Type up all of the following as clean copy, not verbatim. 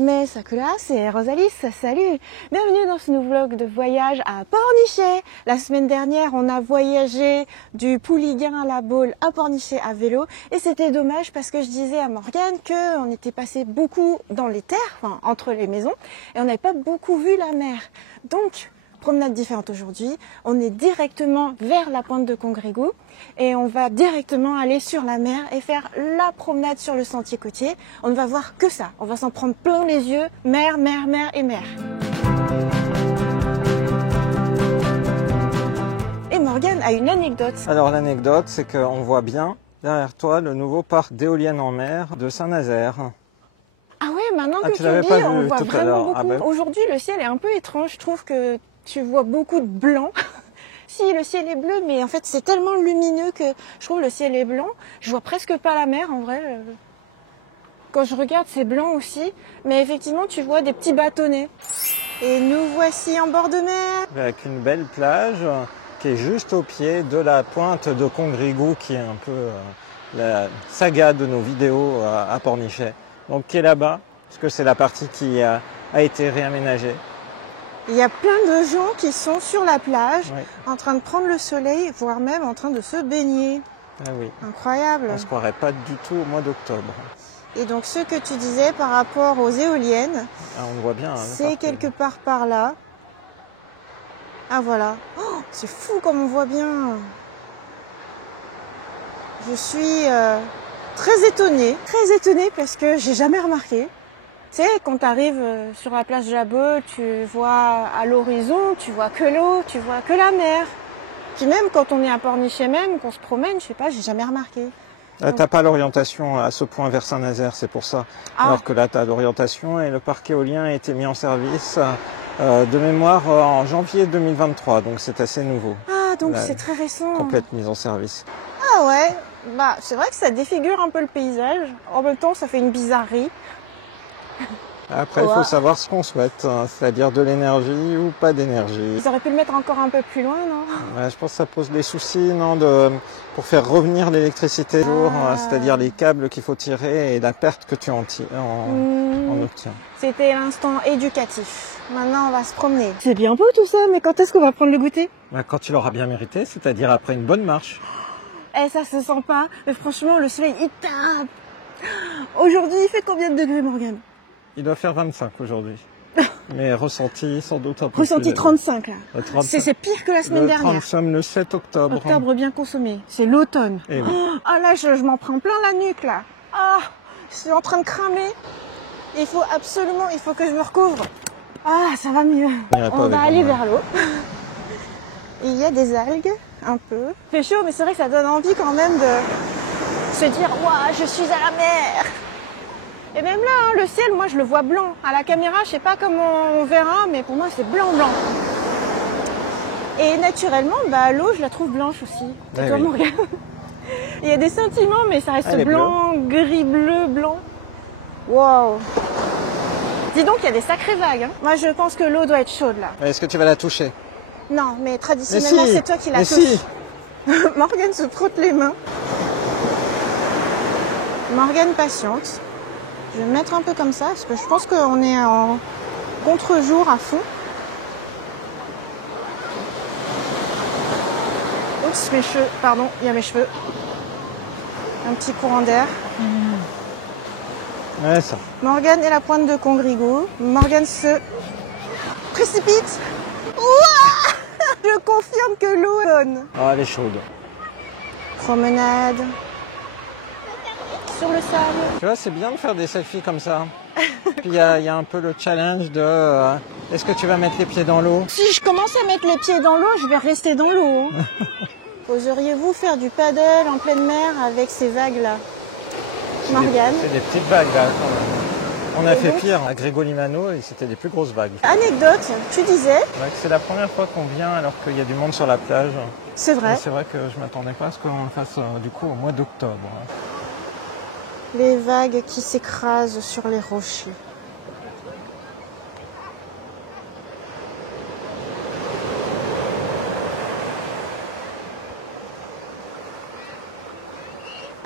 Mais Sakura, c'est Rosalis, salut! Bienvenue dans ce nouveau vlog de voyage à Pornichet. La semaine dernière, on a voyagé du Pouliguen à la Baule à Pornichet à vélo. Et c'était dommage parce que je disais à Morgane qu'on était passé beaucoup dans les terres, enfin, entre les maisons, et on n'avait pas beaucoup vu la mer. Donc, promenade différente aujourd'hui. On est directement vers la pointe de Congrégou et on va directement aller sur la mer et faire la promenade sur le sentier côtier. On ne va voir que ça. On va s'en prendre plein les yeux. Mer, mer, mer et mer. Et Morgane a une anecdote. Alors l'anecdote, c'est qu'on voit bien derrière toi le nouveau parc d'éoliennes en mer de Saint-Nazaire. Ah ouais, maintenant que tu l'avais le dis, pas vu on voit tout à vraiment l'heure. beaucoup. Ah ben. Aujourd'hui, le ciel est un peu étrange. Je trouve que tu vois beaucoup de blanc. Si, le ciel est bleu, mais en fait, c'est tellement lumineux que je trouve le ciel est blanc. Je vois presque pas la mer, en vrai. Quand je regarde, c'est blanc aussi. Mais effectivement, tu vois des petits bâtonnets. Et nous voici en bord de mer. Avec une belle plage qui est juste au pied de la pointe de Congrégou, qui est un peu la saga de nos vidéos à Pornichet. Donc qui est là-bas, parce que c'est la partie qui a été réaménagée. Il y a plein de gens qui sont sur la plage, Oui. en train de prendre le soleil, voire même en train de se baigner. Ah oui. Incroyable. On ne se croirait pas du tout au mois d'octobre. Et donc ce que tu disais par rapport aux éoliennes, Ah, on le voit bien. Hein, c'est quelque part par là. Ah voilà. Oh, c'est fou comme on voit bien. Je suis très étonnée parce que j'ai jamais remarqué. Tu sais, quand tu arrives sur la plage de la Baule, tu vois à l'horizon, tu vois que l'eau, tu vois que la mer. Puis même quand on est à Pornichet même, qu'on se promène, je sais pas, j'ai jamais remarqué. T'as pas l'orientation à ce point vers Saint-Nazaire, c'est pour ça. Ah. Alors que là, tu as l'orientation et le parc éolien a été mis en service de mémoire en janvier 2023, donc c'est assez nouveau. Ah, donc La c'est très récent. complète mise en service. Ah ouais, bah c'est vrai que ça défigure un peu le paysage. En même temps, ça fait une bizarrerie. Après, il faut savoir ce qu'on souhaite, hein, c'est-à-dire de l'énergie ou pas d'énergie. Ils auraient pu le mettre encore un peu plus loin, non? Ouais, je pense que ça pose des soucis, non, pour faire revenir l'électricité, c'est-à-dire les câbles qu'il faut tirer et la perte que tu en obtiens. C'était l'instant éducatif. Maintenant, on va se promener. C'est bien beau tout ça, mais quand est-ce qu'on va prendre le goûter? Bah, quand tu l'auras bien mérité, c'est-à-dire après une bonne marche. Eh, ça se sent pas. Mais franchement, le soleil, il tape. Aujourd'hui, il fait combien de degrés, Morgane? Il doit faire 25 aujourd'hui. Mais ressenti sans doute un peu Ressenti plus 35 là. 35. C'est pire que la semaine dernière. Nous sommes le 7 octobre. Octobre bien consommé. C'est l'automne. Eh oui. Ah là, je m'en prends plein la nuque là. Ah, je suis en train de cramer. Il faut que je me recouvre. Ah, ça va mieux. On va aller vers l'eau. Il y a des algues, un peu. Il fait chaud, mais c'est vrai que ça donne envie quand même de se dire « Waouh, je suis à la mer !» Et même là, hein, le ciel, moi, je le vois blanc. À la caméra, je sais pas comment on verra, mais pour moi, c'est blanc. Et naturellement, bah, l'eau, je la trouve blanche aussi. Et toi, oui. Morgane? Il y a des sentiments, mais ça reste blanc, gris, bleu, blanc. Waouh! Dis donc, il y a des sacrées vagues. Hein. Moi, je pense que l'eau doit être chaude, là. Est-ce que tu vas la toucher? Non, mais traditionnellement, c'est toi qui la touches. Si. Morgane se frotte les mains. Morgane patiente. Je vais me mettre un peu comme ça, parce que je pense qu'on est en contre-jour à fond. Oups, mes cheveux, pardon, il y a mes cheveux. Un petit courant d'air. Ouais, ça. Morgane est la pointe de Congrégou. Morgane se précipite. Ouah! Je confirme que l'eau est bonne. Ah, elle est chaude. Promenade. Sur le sable. Tu vois, c'est bien de faire des selfies comme ça. Puis il y a un peu le challenge de est-ce que tu vas mettre les pieds dans l'eau? Si je commence à mettre les pieds dans l'eau, je vais rester dans l'eau. Hein. Oseriez-vous faire du paddle en pleine mer avec ces vagues-là? Morgane. C'est des petites vagues là. On a fait pire à Grégolimano et c'était des plus grosses vagues. Anecdote, tu disais? Ouais, c'est la première fois qu'on vient alors qu'il y a du monde sur la plage. C'est vrai. Et c'est vrai que je m'attendais pas à ce qu'on le fasse du coup au mois d'octobre. Les vagues qui s'écrasent sur les rochers.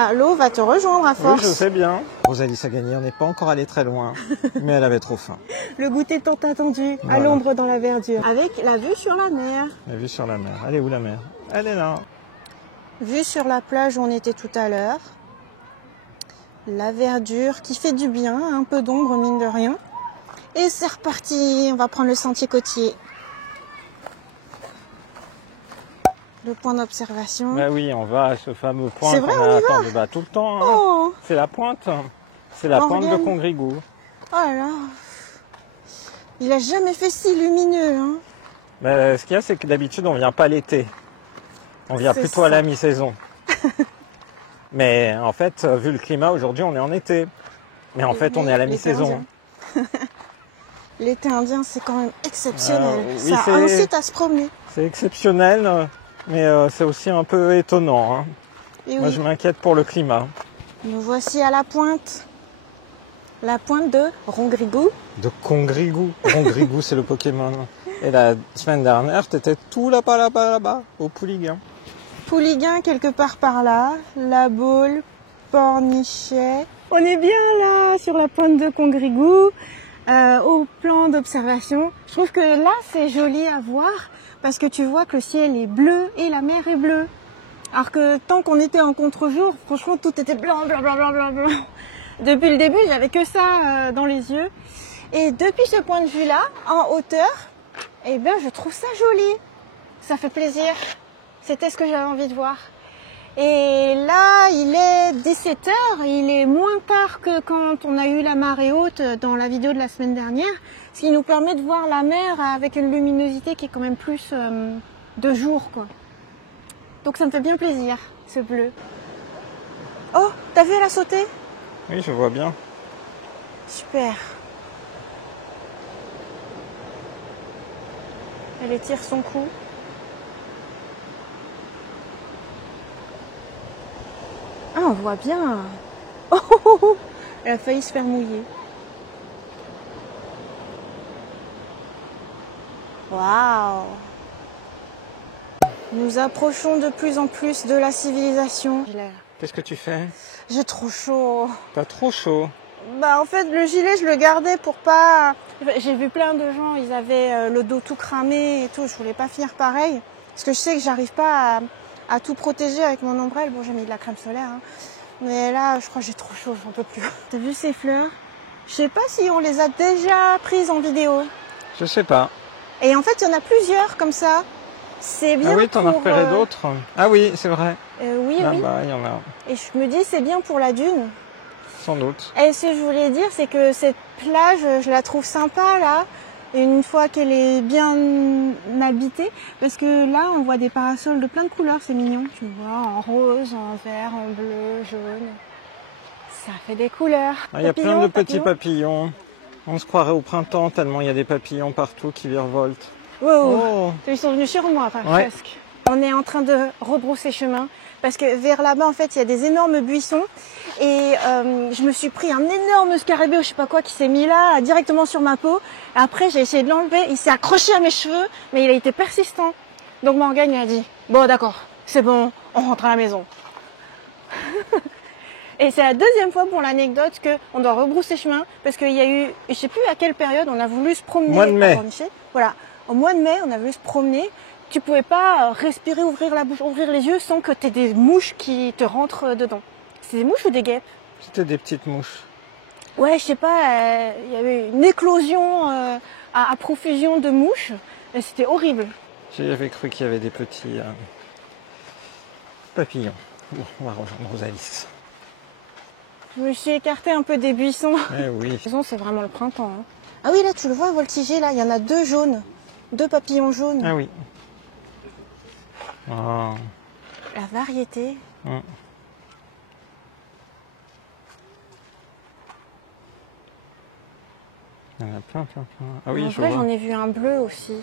Ah, l'eau va te rejoindre à force. Oui, je sais bien. Rosalie a gagné, on n'est pas encore allé très loin, mais elle avait trop faim. Le goûter tant attendu, Voilà. à l'ombre dans la verdure. Avec la vue sur la mer. La vue sur la mer. Elle est où la mer? Elle est là. Vue sur la plage où on était tout à l'heure. La verdure qui fait du bien, un peu d'ombre mine de rien. Et c'est reparti, on va prendre le sentier côtier. Le point d'observation. Bah oui, on va à ce fameux point C'est vrai, qu'on on y attend bah, tout le temps. Hein. Oh, C'est la pointe. C'est la pointe de Morgane. Congrigou. oh là là. Il a jamais fait si lumineux. Hein. Bah, ce qu'il y a, c'est que d'habitude, on vient pas l'été. On vient C'est plutôt à ça. la mi-saison. Mais en fait, vu le climat, aujourd'hui, on est en été. Mais en fait, on est à la L'été mi-saison. indien. L'été indien, c'est quand même exceptionnel. Oui, Ça c'est- incite à se promener. C'est exceptionnel, mais c'est aussi un peu étonnant. Hein. Et Moi, oui, je m'inquiète pour le climat. nous voici à la pointe. La pointe de Rongrigou. De Congrigou. Congrigou, c'est le Pokémon. Et la semaine dernière, t'étais tout là-bas, au Pouliguen. Pouliguen, quelque part par là. La Baule, Pornichet. On est bien là, sur la pointe de Congrigou, au plan d'observation. Je trouve que là, c'est joli à voir, parce que tu vois que le ciel est bleu et la mer est bleue. Alors que tant qu'on était en contre-jour, franchement, tout était blanc, blanc, blanc, blanc, blanc, blanc. Depuis le début, j'avais que ça dans les yeux. Et depuis ce point de vue-là, en hauteur, eh bien, je trouve ça joli. Ça fait plaisir. C'était ce que j'avais envie de voir. Et là, il est 17 h, il est moins tard que quand on a eu la marée haute dans la vidéo de la semaine dernière, ce qui nous permet de voir la mer avec une luminosité qui est quand même plus de jour, quoi. Donc ça me fait bien plaisir, ce bleu. Oh, t'as vu, elle a sauté? Oui, je vois bien. Super. Elle étire son cou. Ah, on voit bien. Oh, oh, oh, oh. Elle a failli se faire mouiller. Waouh. Nous approchons de plus en plus de la civilisation. Qu'est-ce que tu fais? J'ai trop chaud. T'as trop chaud. Bah en fait le gilet je le gardais pour pas... J'ai vu plein de gens, ils avaient le dos tout cramé et tout, je voulais pas finir pareil. Parce que je sais que j'arrive pas à tout protéger avec mon ombrelle. Bon j'ai mis de la crème solaire, hein. Mais là je crois que j'ai trop chaud, j'en peux plus. T'as vu ces fleurs? Je sais pas si on les a déjà prises en vidéo. Je sais pas. Et en fait il y en a plusieurs comme ça. C'est bien Ah oui, t'en as pour, repéré d'autres? Ah oui, c'est vrai. Oui, oui. Là-bas, il y en a. Et je me dis c'est bien pour la dune. Sans doute. Et ce que je voulais dire, c'est que cette plage, je la trouve sympa là, une fois qu'elle est bien habitée, parce que là, on voit des parasols de plein de couleurs, c'est mignon, tu vois, en rose, en vert, en bleu, jaune. Ça fait des couleurs. Ah, il y a plein de petits papillons. On se croirait au printemps tellement il y a des papillons partout qui virevoltent. Wow. Oh. Ils sont venus sur moi, enfin, Ouais. presque. On est en train de rebrousser chemin parce que vers là-bas, en fait, il y a des énormes buissons et je me suis pris un énorme scarabée ou je sais pas quoi qui s'est mis là directement sur ma peau. Et après, j'ai essayé de l'enlever, il s'est accroché à mes cheveux, mais il a été persistant. Donc Morgane a dit bon, d'accord, c'est bon, on rentre à la maison. Et c'est la deuxième fois pour l'anecdote qu'on doit rebrousser chemin parce qu'il y a eu, je sais plus à quelle période, on a voulu se promener. Mois de mai. à Pornichet. Voilà, au mois de mai, on a voulu se promener. Tu pouvais pas respirer, ouvrir la bouche, ouvrir les yeux sans que tu aies des mouches qui te rentrent dedans. C'est des mouches ou des guêpes? C'était des petites mouches. Ouais, je sais pas, il y avait une éclosion à profusion de mouches et c'était horrible. J'avais cru qu'il y avait des petits papillons. Bon, on va rejoindre Rosalie. Je me suis écartée un peu des buissons. Eh oui. C'est vraiment le printemps. Hein. Ah oui, là, tu le vois voltiger, là, il y en a deux jaunes. Deux papillons jaunes. Ah oui. Oh. La variété. Hum. Il y en a plein. Ah oui, En je vrai, vois. j'en ai vu un bleu aussi.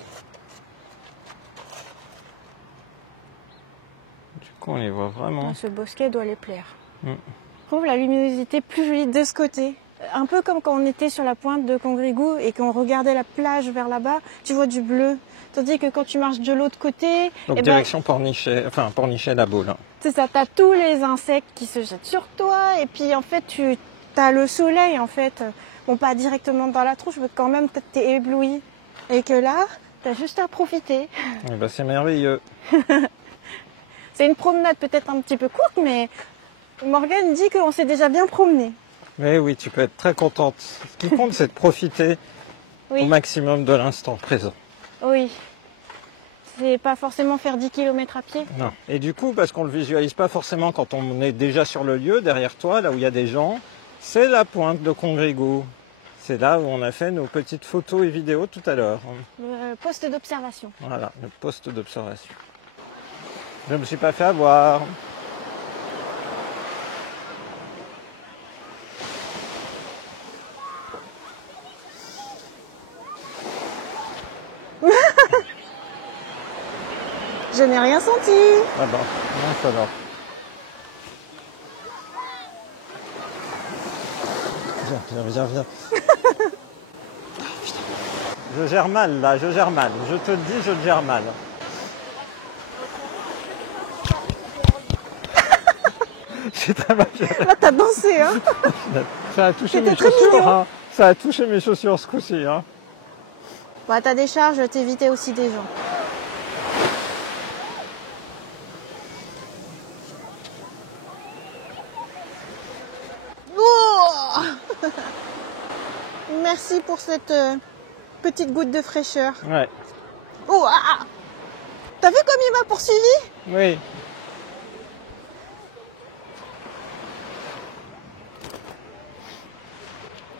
Du coup, on les voit vraiment. Ce bosquet doit les plaire. Hum. Je trouve la luminosité plus jolie de ce côté. Un peu comme quand on était sur la pointe de Congrigou et qu'on regardait la plage vers là-bas, tu vois du bleu. Tandis que quand tu marches de l'autre côté, Donc eh ben, direction Pornichet, enfin Pornichet la Baule. c'est ça, t'as tous les insectes qui se jettent sur toi et puis en fait tu t'as le soleil en fait. Bon, pas directement dans la tronche, mais quand même t'es ébloui. Et que là, t'as juste à profiter. Eh ben, c'est merveilleux. C'est une promenade peut-être un petit peu courte, mais Morgane dit qu'on s'est déjà bien promené. Mais oui, tu peux être très contente. Ce qui compte, c'est de profiter Oui. au maximum de l'instant présent. Oui. C'est pas forcément faire 10 km à pied. Non. Et du coup, parce qu'on ne le visualise pas forcément quand on est déjà sur le lieu, derrière toi, là où il y a des gens, c'est la pointe de Congrégou. C'est là où on a fait nos petites photos et vidéos tout à l'heure. Le poste d'observation. Voilà, le poste d'observation. Je ne me suis pas fait avoir. Je n'ai rien senti. Ah bon, non, ça va. Viens. Je gère mal là, je gère mal. Je te le dis, je gère mal. C'est très mal géré. Là, t'as dansé, hein. Ça a touché C'était mes très chaussures, mignon. hein. Ça a touché mes chaussures ce coup-ci, hein. Bah, ta décharge, t'évitais aussi des gens. Oh Merci pour cette petite goutte de fraîcheur. Ouais. Oh, ah, ah. T'as vu comme il m'a poursuivi? Oui.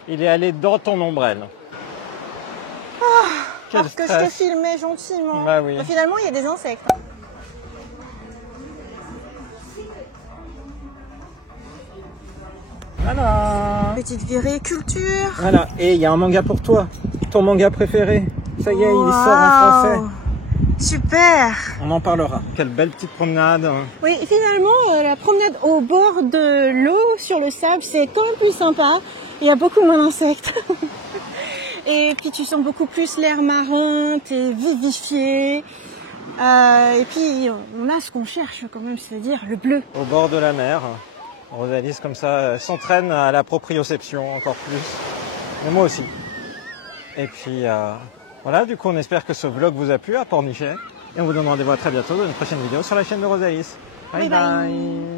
Il est allé dans ton ombrelle. Quel Alors que je te stress. filmais gentiment. Bah oui. Bah, finalement, il y a des insectes. Voilà. Petite virée culture. Voilà. Et il y a un manga pour toi. Ton manga préféré. Ça y est, il sort en Waouh. français. Super. On en parlera. Quelle belle petite promenade. Oui, finalement, la promenade au bord de l'eau, sur le sable, c'est quand même plus sympa. Il y a beaucoup moins d'insectes. Et puis tu sens beaucoup plus l'air marin, t'es vivifié. Et puis on a ce qu'on cherche quand même, c'est-à-dire le bleu. Au bord de la mer. Rosalys comme ça s'entraîne à la proprioception encore plus. Mais moi aussi. Et puis voilà, du coup on espère que ce vlog vous a plu à Pornichet. Et on vous donne rendez-vous à très bientôt dans une prochaine vidéo sur la chaîne de Rosalys. Bye Bye bye. bye.